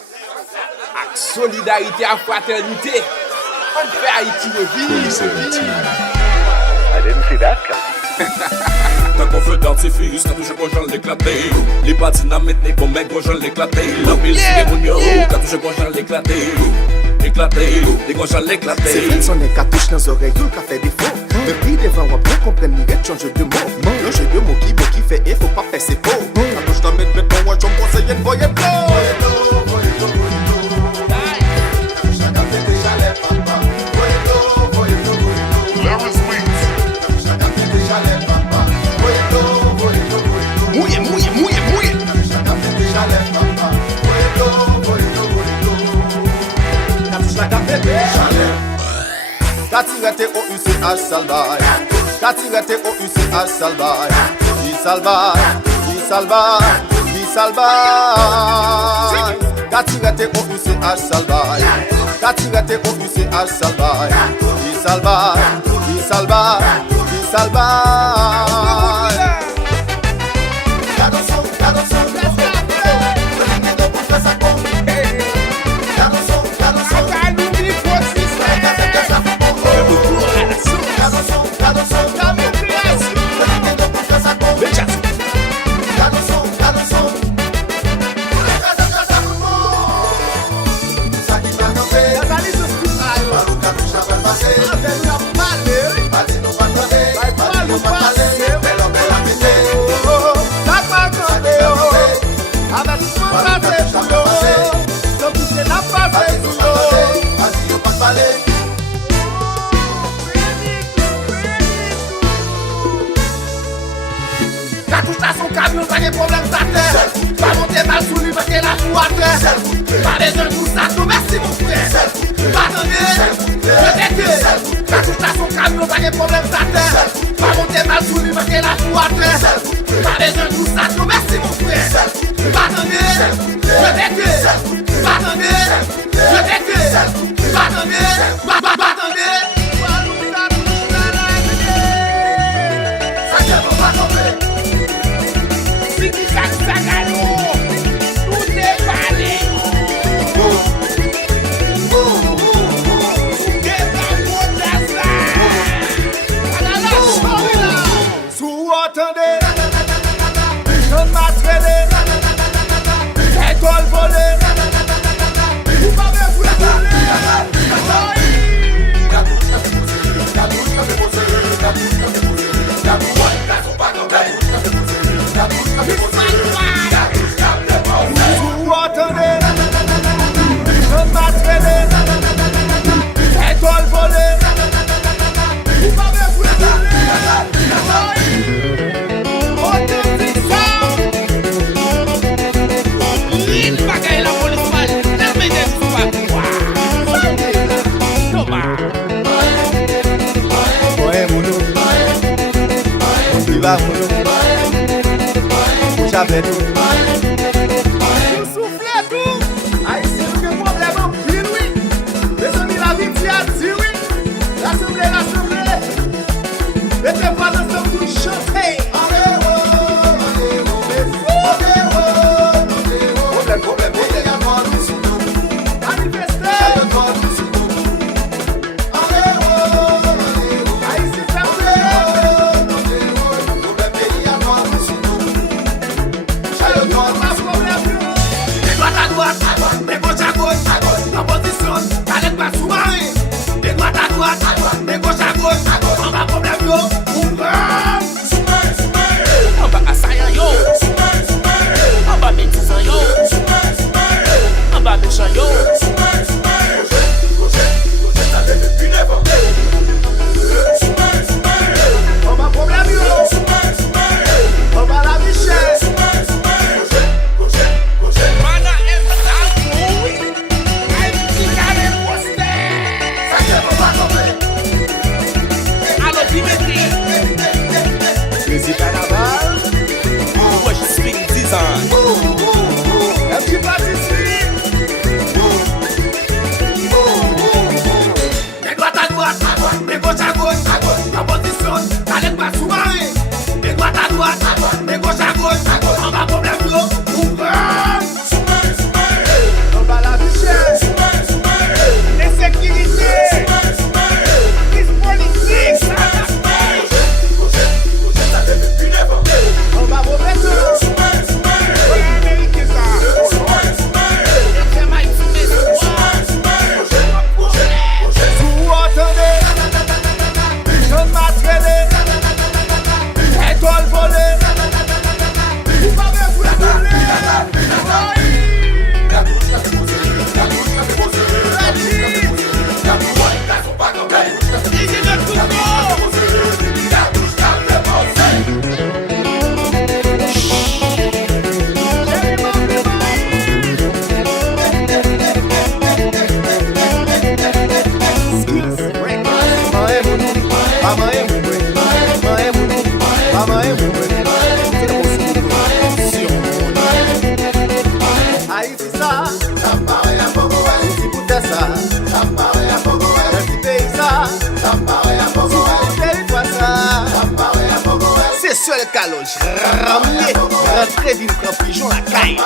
Avec solidarité à fraternité, on fait Haïti revivre. I didn't see that coming. Tant qu'on fait d'artifice, quand touche qu'on j'en l'éclaté. Les pas dynamite, les bombes, qu'on j'en l'éclaté. L'empile, c'est mon yo, quand touche qu'on j'en l'éclaté. Éclaté, les qu'on j'en l'éclaté. C'est fait son cartouche dans les oreilles, il a fait défaut. Mais puis devant, on peut comprendre, il y a change de mots. Le jeu de mots qui fait, il faut pas faire ses faux. Cartouche dans mettre maintenant, moi, je me conseille une voyelle bleu. Katirete O-U-C-H salbay. Katirete O-U-C-H salbay. Di salbay, di salbay, di salbay. Katirete O-U-C-H salbay. Katirete O-U-C-H salbay. Di salbay, di salbay, di salbay. Camion, pas de problème, ça terre. Pas monter mal sous lui parce qu'elle a tout à terre. Pas besoin de tout ça, tout merci mon frère. Pas attendez, je t'ai quand tout à son camion, pas de problème, ça terre. Pas monter mal sous lui parce qu'elle a tout à terre. Pas besoin de tout ça, tout merci mon frère. Pas attendez, je t'ai pas attendez, je t'ai pas attendez, pas attendez. Ça tient pas tomber. Soufflez tout. Haïti, nous avons problème en pile, oui. Les amis, la vie, tu as dit oui. L'assemblée. Mettez pas dans ce pour chanter. c'est ça. Si vous faites ça, dans le pays ça. Si vous faites ça, c'est seul caloche. Ramener, rentrer d'une pigeon la caille.